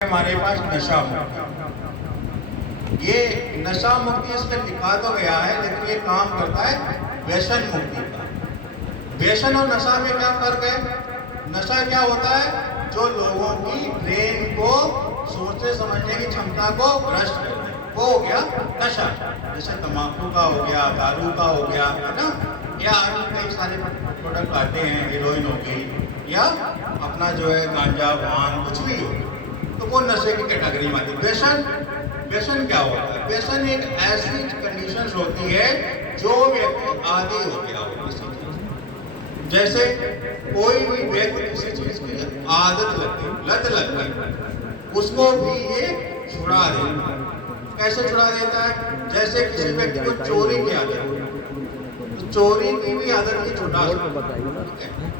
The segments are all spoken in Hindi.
हमारे पास नशा मुक्ति, ये नशा मुक्ति इसमें लिखा तो गया है, लेकिन ये काम करता है व्यसन मुक्ति का। व्यसन और नशा में क्या फर्क है? नशा क्या होता है? जो लोगों की ब्रेन को सोचने समझने की क्षमता को भ्रष्ट कर दे, वो हो गया नशा। जैसे तम्बाकू का हो गया, दारू का हो गया, है ना, या अन्य कई सारे प्रोडक्ट आते हैं, हीरोइन हो गई, या अपना जो है गांजा भांग कुछ भी हो, तो वो नशे की कैटेगरी में आती है। व्यसन क्या होता है? व्यसन एक ऐसी कंडीशन होती है जो व्यक्ति आदी हो गया हो किसी चीज। जैसे कोई भी व्यक्ति किसी चीज की आदत लग गई, लत लग गई, उसको भी ये छुड़ा देता है। कैसे छुड़ा देता है? जैसे किसी व्यक्ति को चोरी की आदत, तो चोरी की भी आदत की छुड़ा सकता है।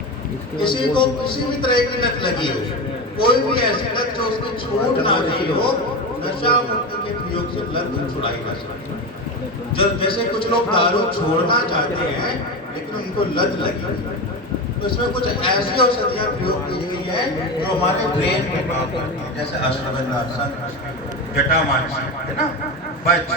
किसी को किसी भी तरह की लत लगी हो, कोई भी ऐसी लत जो उसकी छूट ना गई हो, नशा मुक्ति के प्रयोग से लत छुड़ाई जा सकती है। जो जैसे कुछ लोग दारू छोड़ना चाहते हैं लेकिन उनको लत लगी, तो इसमें कुछ ऐसी औषधियां प्रयोग की गई हैं जो हमारे ब्रेन में काम करती हैं, जैसे अश्वगंधा, जटामांसी, है ना, बच,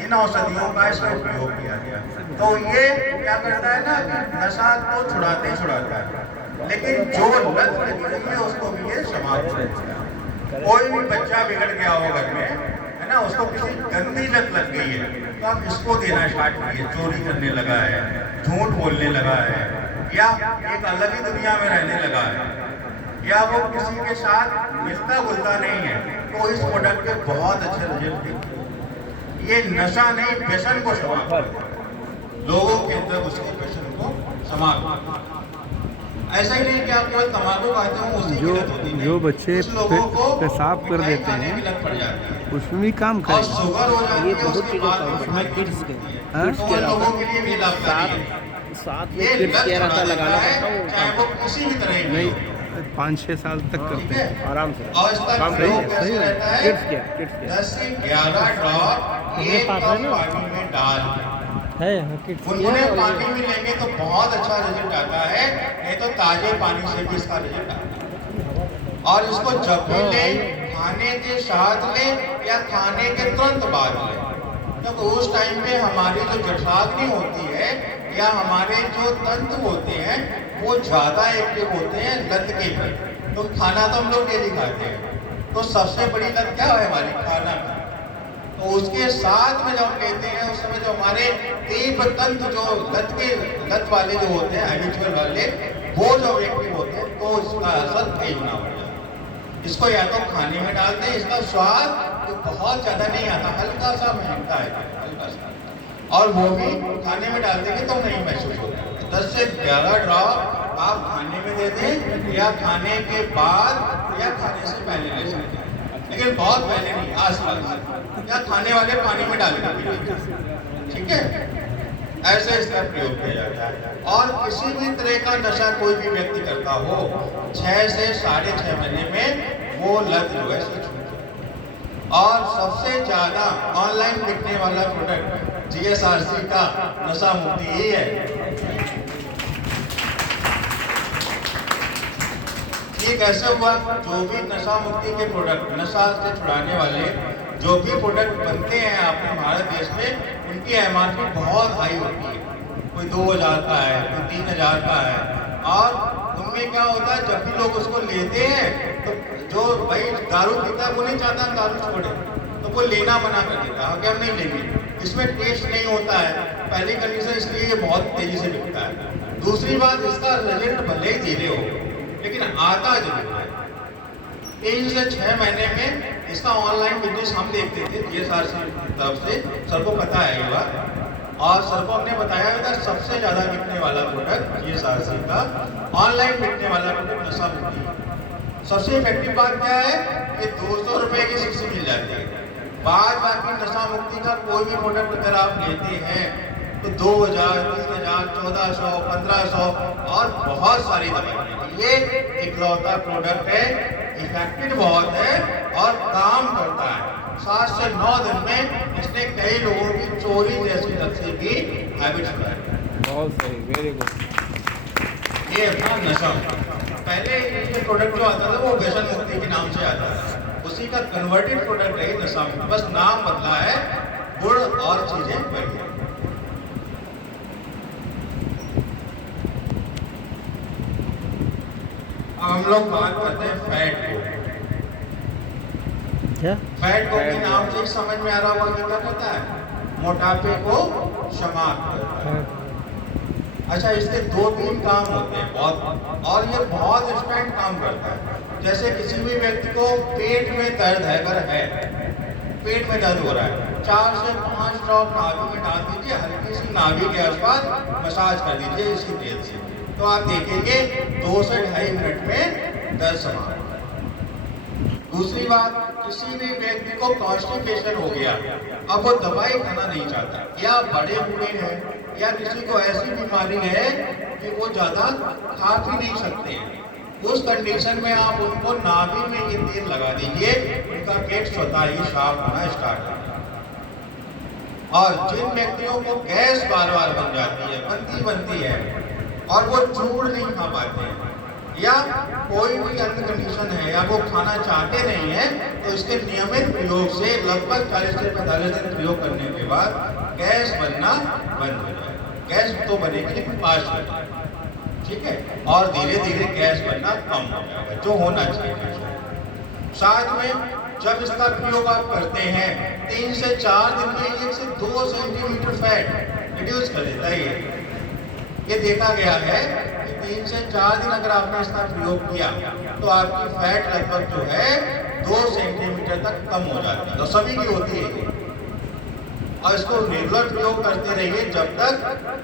इन औषधियों का इसमें उपयोग किया गया। तो ये क्या करता है ना, नशा तो छुड़ाते ही छुड़ाता है, लेकिन जो लत लगी हुई है उसको भी ये समाप्त करता है। कोई भी बच्चा बिगड़ गया हो घर में, है ना, उसको किसी गंदी लत लग गई है, तो आप इसको देना स्टार्ट कीजिए। चोरी करने लगा है, झूठ बोलने लगा है, या एक अलग ही दुनिया में रहने लगा है, या वो किसी के साथ मिलता जुलता नहीं है, तो इस प्रोडक्ट के बहुत अच्छे रिजल्ट देखते हैं। ये नशा नहीं, व्यसन को समाप्त करता है, लोगों के अंदर उसके व्यसन को समाप्त करता है। ऐसा ही नहीं कि आप केवल तम्बाकू खाते हो उसी की लत होती है। जो बच्चे पेशाब कर देते हैं उसमें भी काम और करें। शुगर हो जाती है, उसके बाद उसमें किड्स के तो उन लोगों के लिए भी लाभकारी है। साथ में ये किड्स लत के रहता छुड़ा लगाना देता है, पड़ता है, चाहे वो किसी भी तरह की नहीं, हो। 5-6 साल तक करते ठीक हैं। है? आराम से और इसका काम प्रयोग सही है, कैसे रहता है? किड्स के 10 से 11 ड्रॉप एक कप पानी में डाल, है किड्स गुनगुने पानी में लेंगे तो बहुत अच्छा रिजल्ट आता है, नहीं तो ताजे पानी से भी इसका रिजल्ट आता है। और इसको जब भी लें, खाने के साथ लें या खाने के तुरंत बाद लें, क्योंकि उस टाइम में हमारी जो जठराग्नि होती है या हमारे जो तंत्र होते हैं वो ज़्यादा एक्टिव होते हैं लत के लिए। तो खाना तो हम लोग डेली खाते हैं, तो सबसे बड़ी लत क्या है हमारी? खाना। तो उसके साथ में जब हम लेते हैं उस समय जो हमारे तीव्र तंत्र जो लत वाले जो होते हैं, हैबिचुअल वाले, वो जो एक्टिव होते हैं, तो इसका असर कई गुना बढ़ जाता है। इसको या तो खाने में डालते हैं, इसका स्वाद तो बहुत ज़्यादा नहीं आता, हल्का सा महकता है, हल्का सा, और वो भी खाने में डाल देंगे तो नहीं महसूस होता है। 10 से 11 ड्रॉप आप खाने में दे दें, या खाने के बाद या खाने से पहले ले सकते हैं, लेकिन बहुत पहले नहीं, आसपास, या खाने वाले पानी में डाल दें, ठीक है? ऐसे इसका प्रयोग किया जाता है। और किसी भी तरह का नशा कोई भी व्यक्ति करता हो, 6 से 6.5 महीने में वो लत जो है छूट जाती है। और सबसे ज्यादा ऑनलाइन बिकने वाला प्रोडक्ट GSRC का नशा मुक्ति ही है। ये कैसे हुआ? जो भी नशा मुक्ति के प्रोडक्ट, नशा से छुड़ाने वाले जो भी प्रोडक्ट बनते हैं अपने भारत देश में, उनकी MRP बहुत हाई होती है। कोई 2000 का है, कोई 3000 का है, और उनमें क्या होता है, जब भी लोग उसको लेते हैं तो जो भाई दारू पीता है वो नहीं चाहता हम दारू छोड़े, तो वो लेना मना कर देता है कि हम नहीं लेंगे, इसमें टेस्ट नहीं होता है। पहली कंडीशन, इसलिए ये बहुत तेजी से बिकता है। दूसरी बात, इसका रिजल्ट भले ही धीरे हो लेकिन आता जरूर है। 3 से 6 महीने में इसका ऑनलाइन बिजनेस हम देखते थे GSRC की तरफ से, सर को पता है ये बात, और सर को हमने बताया था सबसे ज़्यादा बिकने वाला प्रोडक्ट GSRC का ऑनलाइन बिकने वाला प्रोडक्ट नशा मुक्ति। सबसे इफेक्टिव बात क्या है कि 200 रुपये की शीशी मिल जाती है। बाद बाकी नशा मुक्ति का कोई भी प्रोडक्ट अगर आप लेते हैं तो 2000, 3000, 1400, 1500 और बहुत सारी दवाइयाँ। ये इकलौता प्रोडक्ट है, इफेक्टिव बहुत है और काम करता है। 7 से 9 दिन में इसने कई लोगों की चोरी जैसी लत से भी हैबिट छुड़ाई। बहुत सही, वेरी गुड। ये अपना नशा। पहले ये प्रोडक्ट जो आता था वो व्यसन मुक्ति के नाम से आता था, उसी का कन्वर्टेड प्रोडक्ट है नशा मुक्ति, बस नाम बदला है, गुण और चीजें बदली हैं। अब हम लोग बात करते हैं फैट को। क्या फैट को के नाम से ही समझ में आ रहा होगा कि क्या कहता है, मोटापे को समाप्त करता है। अच्छा, इसके 2-3 काम होते हैं बहुत, और ये बहुत इंस्टेंट काम करता है। जैसे किसी भी व्यक्ति को पेट में दर्द है, अगर है पेट में दर्द हो रहा है, 4 से 5 ड्रॉप नाभि में डाल दीजिए, हल्की सी नाभि के आसपास मसाज कर दीजिए इसी तेल से, तो आप देखेंगे 2 से 2.5 मिनट में दर्द समाप्त। दूसरी बात, किसी भी व्यक्ति को कॉन्स्टिपेशन हो गया, अब वो दवाई खाना नहीं चाहता, या बड़े बूढ़े हैं, या किसी को ऐसी बीमारी है कि वो ज्यादा खा भी नहीं सकते, उस कंडीशन में आप उनको नाभि में ये तेल लगा दीजिए, उनका पेट स्वतः ही साफ होना स्टार्ट हो जाएगा। और जिन व्यक्तियों को गैस बार बार बन जाती है, बनती है, और वो चूड़ नहीं खा पाते हैं, या कोई भी अन्य कंडीशन है, या वो खाना चाहते नहीं है, तो इसके नियमित प्रयोग से लगभग 40 से 45 दिन प्रयोग करने के बाद गैस बनना बंद हो जाएगा। गैस तो बनेगी लेकिन पास हो जाएगा, ठीक है, और धीरे धीरे गैस बनना कम हो जाएगा, जो होना चाहिए। साथ में जब इसका प्रयोग आप करते हैं, 3 से 4 दिन में 1 से 2 सेंटीमीटर फैट रिड्यूस कर देता है। ये देखा गया है कि 3 से 4 दिन अगर आपने इसका प्रयोग किया, तो आपकी फैट लगभग जो है 2 सेंटीमीटर तक कम हो जाती है, तो सभी की होती है। और इसको रेगुलर प्रयोग करते रहिए जब तक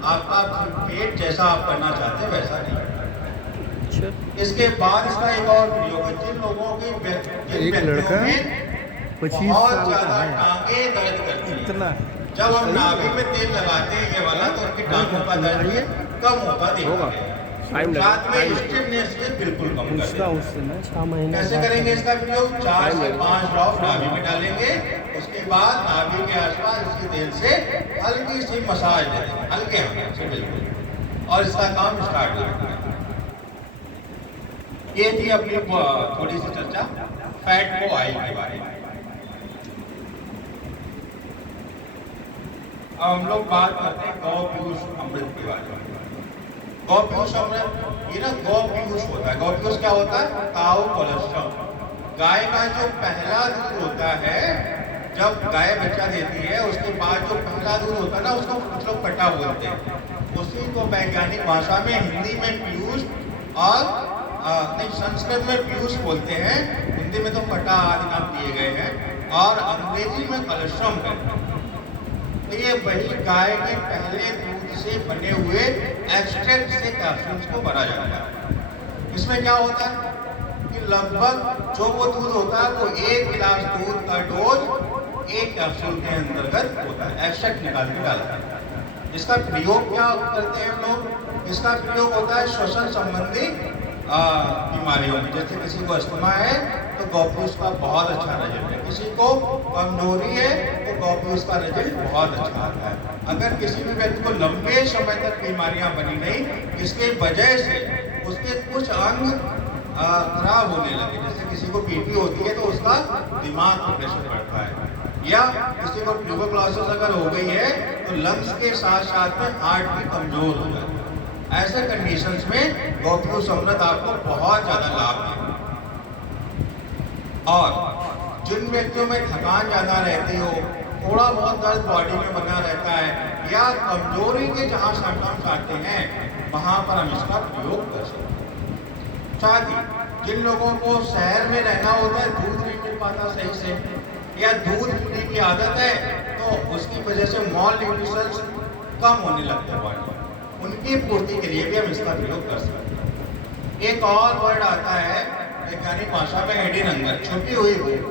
आपका पेट जैसा आप करना चाहते हैं वैसा नहीं। इसके बाद इसका एक और प्रयोग है, जिन लोगों की एक लड़का 25 बहुत साल का ज्यादा है, टांगे दर्द करती हैं, इतना जब हम नाभि में तेल लगाते हैं ये वाला, तो उनकी टांगों का दर्द कम होता देखा गया। साथ में स्टिफनेस भी बिल्कुल कम कर देता है। उससे ना 6 महीने कैसे करेंगे इसका प्रयोग? 4 से 5 ड्रॉप नाभि में डालेंगे, उसके बाद नाभि के आसपास इसी तेल से हल्की सी मसाज देंगे, हल्के हाथों से बिल्कुल, और इसका काम स्टार्ट हो जाएगा। ये थी अपनी थोड़ी सी चर्चा फैट को ऑयल के बारे में। अब हम लोग बात करते हैं गौ पीयूष अमृत के बारे में। गौ पीयूष अमृत, ये ना गौ पीयूष होता है। गौ पीयूष क्या होता है? काउ कोलेस्ट्रॉल, गाय का जो पहला दूध होता है, जब गाय बच्चा देती है, उसके बाद जो पहला दूध होता है ना, उसको कुछ लोग कटा बोलते हैं, उसी को वैज्ञानिक भाषा में हिंदी में पीयूष और नहीं, संस्कृत में पीयूष बोलते हैं, हिंदी में तो कटा आदि नाम दिए गए हैं, और अंग्रेजी में कोलेस्ट्रॉल कहते हैं। तो ये वही गाय के पहले दूध से बने हुए एक्सट्रैक्ट से कैप्सूल्स को भरा जाता है। इसमें क्या होता है कि लगभग जो वो दूध होता है वो 1 गिलास दूध का डोज 1 कैप्सूल के अंतर्गत होता है, एक्सट्रैक्ट निकाल के डालता है। इसका प्रयोग क्या करते हैं हम लोग? इसका प्रयोग होता है श्वसन संबंधी बीमारियों में, जैसे किसी को अस्थमा है तो गौपीयूष का बहुत अच्छा रिजल्ट है, किसी को कमजोरी है तो गौपीयूष का रिजल्ट बहुत अच्छा आता है। अगर किसी भी व्यक्ति को लंबे समय तक बीमारियां बनी नहीं, इसके वजह से उसके कुछ अंग खराब होने लगे, जैसे किसी को बीपी होती है तो उसका दिमाग पर प्रेशर पड़ता है, या किसी को ट्यूबरक्लोसिस अगर हो गई है तो लंग्स के साथ साथ में हार्ट भी कमजोर हो जाता है। ऐसे कंडीशंस में गौपीयूष अमृत आपको बहुत ज़्यादा लाभ देगा। और जिन व्यक्तियों में थकान ज़्यादा रहती हो, थोड़ा बहुत दर्द बॉडी में बना रहता है, या कमजोरी के जहाँ सिम्टम्स आते हैं, वहाँ पर हम इसका प्रयोग कर सकते हैं। साथ ही जिन लोगों को शहर में रहना होता है, दूध नहीं मिल पाता सही से, या दूध पीने की आदत है, तो उसकी वजह से मॉल न्यूट्रिशंस कम होने लगते हैं बॉडी, उनकी पूर्ति के लिए भी हम इसका प्रयोग कर सकते हैं। एक और वर्ड आता है वैज्ञानिक भाषा में एडिनंगर, छुपी हुई भूख।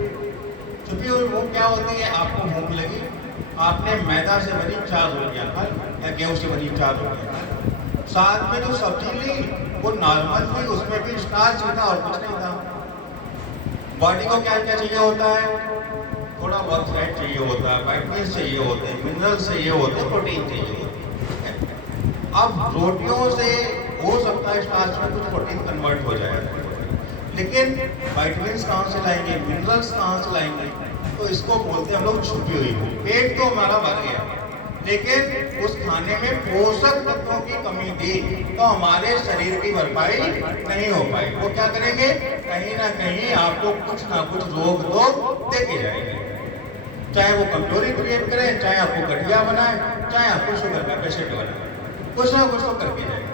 छुपी हुई भूख क्या होती है? आपको भूख लगी, आपने मैदा से बनी 4 रोटियां खा ली, या गेहूं से बनी 4 रोटियां खा ली, साथ में जो सब्जी ली वो नॉर्मल थी, उसमें भी स्टार्च ही था और कुछ नहीं था। बॉडी को क्या क्या चाहिए होता है? थोड़ा बहुत फैट चाहिए होता है, विटामिन चाहिए होते हैं, मिनरल्स चाहिए होते हैं, प्रोटीन चाहिए होते हैं। अब रोटियों से हो सकता है स्टार्च में कुछ प्रोटीन कन्वर्ट हो जाए, लेकिन वाइटमिन कहाँ से लाएंगे, मिनरल्स कहाँ से लाएंगे? तो इसको बोलते हैं हम लोग छुपी हुई भूख। पेट तो हमारा भर गया, लेकिन उस खाने में पोषक तत्वों की कमी थी, तो हमारे शरीर की भरपाई नहीं हो पाई। वो क्या करेंगे, कहीं ना कहीं आपको कुछ ना कुछ रोग तो देके जाएंगे, चाहे वो कमजोरी क्रिएट करें, चाहे आपको गठिया बनाए, चाहे आपको शुगर का पेशेंट बनाए, कुछ ना कुछ तो करके जाएंगे।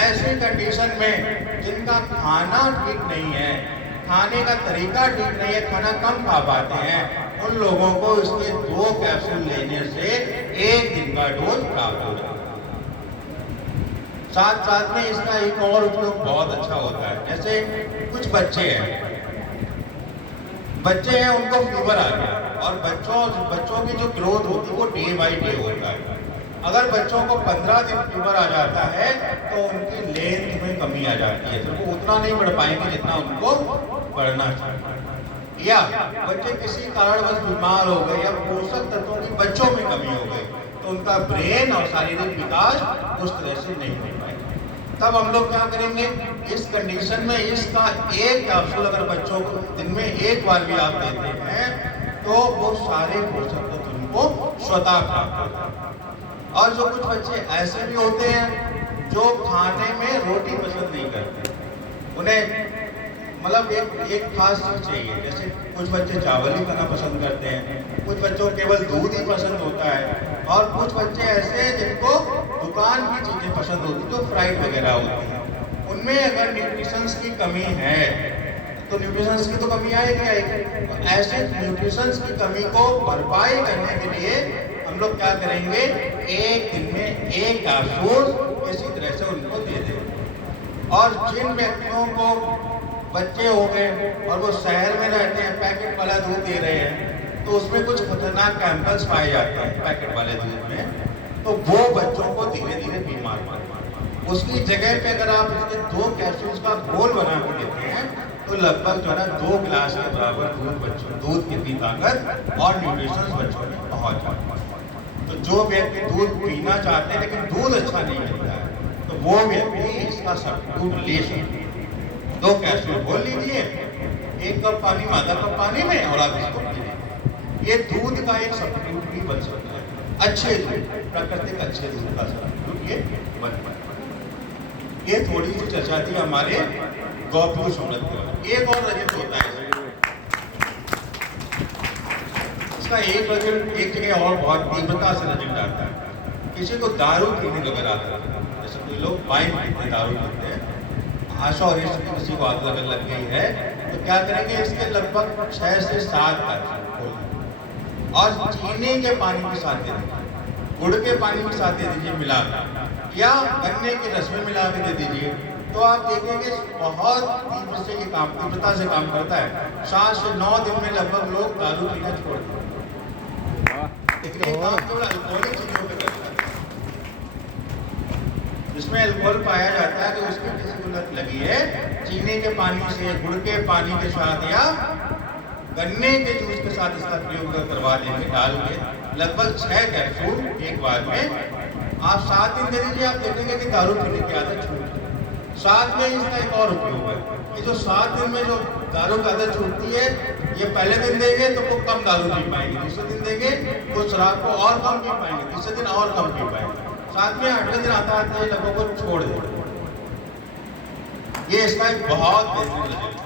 ऐसी कंडीशन में जिनका खाना ठीक नहीं है, खाने का तरीका ठीक नहीं है, खाना कम खा पाते हैं, उन लोगों को इसके 2 कैप्सूल लेने से 1 दिन का डोज प्राप्त हो जाता है। साथ साथ में इसका एक और उपयोग बहुत अच्छा होता है। जैसे कुछ बच्चे हैं उनको फीवर आ गया, और बच्चों की जो ग्रोथ होती है वो डे बाई डे होता है। अगर बच्चों को 15 दिन फीवर आ जाता है तो उनकी लेंथ में कमी आ जाती है, तो वो उतना नहीं बढ़ पाएंगे जितना उनको बढ़ना चाहिए। या बच्चे किसी कारणवश बीमार हो गए या पोषक तत्वों की बच्चों में कमी हो गई, तो उनका ब्रेन और शारीरिक विकास उस तरह से नहीं हो पाएगा। तब हम लोग क्या करेंगे, इस कंडीशन में इसका 1 कैप्सूल अगर बच्चों को दिन में 1 बार भी आप देते हैं तो वो सारे पोषक तत्व उनको स्वतः प्राप्त होता है। और जो कुछ बच्चे ऐसे भी होते हैं जो खाने में रोटी पसंद नहीं करते, उन्हें मतलब एक खास चीज चाहिए। जैसे कुछ बच्चे चावल ही खाना पसंद करते हैं, कुछ बच्चों को केवल दूध ही पसंद होता है, और कुछ बच्चे ऐसे हैं जिनको दुकान की चीजें पसंद होती है जो फ्राइड वगैरह होती हैं। उनमें अगर न्यूट्रिशंस की कमी है तो न्यूट्रिशंस की तो कमी आएगी। ऐसे न्यूट्रिशंस की कमी को भरपाई करने के लिए हम लोग क्या करेंगे, 1 दिन में 1 कैप्सूल इसी तरह से उनको दे देंगे। और जिन व्यक्तियों को बच्चे हो गए और वो शहर में रहते हैं, पैकेट वाला दूध दे रहे हैं, तो उसमें कुछ खतरनाक केमिकल्स पाए जाते हैं पैकेट वाले दूध में, तो वो बच्चों को धीरे धीरे बीमार पड़ता। उसकी जगह पे अगर आप इसके 2 कैप्सूल्स का घोल बना के देते हैं तो लगभग जो है 2 गिलास के बराबर दूध की ताकत और न्यूट्रिशन बच्चों में पहुंच जाता है। तो जो व्यक्ति दूध पीना चाहते हैं लेकिन दूध अच्छा नहीं मिलता है, तो वो व्यक्ति इसका सब्स्टिट्यूट ले सकते हैं। 2 कैप्सूल घोल लीजिए, 1 कप पानी में, आधा कप पानी में, और आप इसको पी लीजिए। ये दूध का एक सब्स्टिट्यूट भी बन सकता है, अच्छे दूध, प्राकृतिक अच्छे दूध का सब्स्टिट्यूट ये बन सकता है। ये थोड़ी सी चर्चा थी हमारे गौपीय समृद्धि। एक और रजत होता है इसका, एक रजत एक जगह और बहुत तीव्रता से रजत आता है। किसी को दारू पीने लग आता है, जैसे कोई लोग वाइन पीते हैं, दारू पीते हैं, आशा और इश्क की किसी को आदत लग गई है, तो क्या करेंगे, इसके लगभग 6 से 7 और चीनी के पानी के साथ दे दीजिए, गुड़ के पानी के साथ दे दीजिए मिला, या गन्ने के रस में मिला के दे दीजिए, तो आप देखेंगे बहुत तीव्रता से काम करता है। 7 से 9 दिन में लगभग लोग दारू पीना छोड़ देते हैं। लेकिन ये काम केवल अल्कोहलिक चीजों पे करता है, जिसमें अल्कोहल पाया जाता है कि उसमें किसी को लत लगी है, चीनी के पानी से, गुड़ के पानी के साथ या गन्ने के जूस के साथ इसका प्रयोग करवा देंगे, डाल के लगभग 6 कैप्सूल एक बार में आप 7 दिन दे दीजिए, आप देखेंगे कि दारू पीने की आदत छूट जाएगी। साथ में इसका एक और उपयोग है कि जो 7 दिन में जो दारू की आदत छूटती है, ये पहले दिन देंगे तो वो कम दारू पी पाएंगे, दूसरे दिन देंगे तो शराब को और कम पी पाएंगे, तीसरे दिन और कम पी पाएंगे, साथ में 8वें दिन आता है लोगों को छोड़ देंगे। ये इसका एक बहुत बेहतरीन